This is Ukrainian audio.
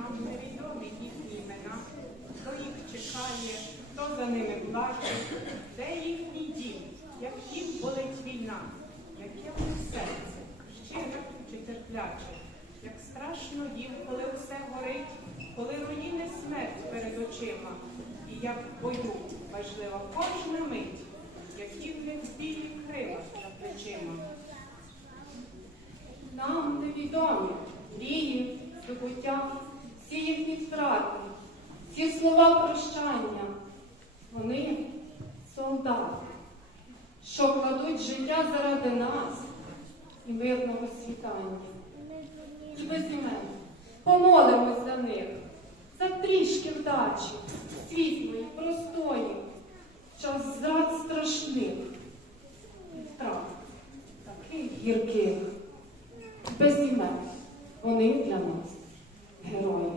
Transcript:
нам невідомі їхні імена, хто їх чекає, хто за ними плаче, де їхній дім, як їм болить війна, яке в серце, щире чи терпляче, як страшно їм, коли все горить, коли руїне смерть перед очима, і як в бою важлива кожна мить, які в них білі крила за плечима. Нам невідомі мрії, здобуття, всі їхні втрати, всі слова прощання. Вони солдати, що кладуть життя заради нас і мирного світання. І без імен помолимось за них, за трішки вдачі, світлої, простої, час зрад страшних і втрат таких гірких без імен. Вони для нас герої.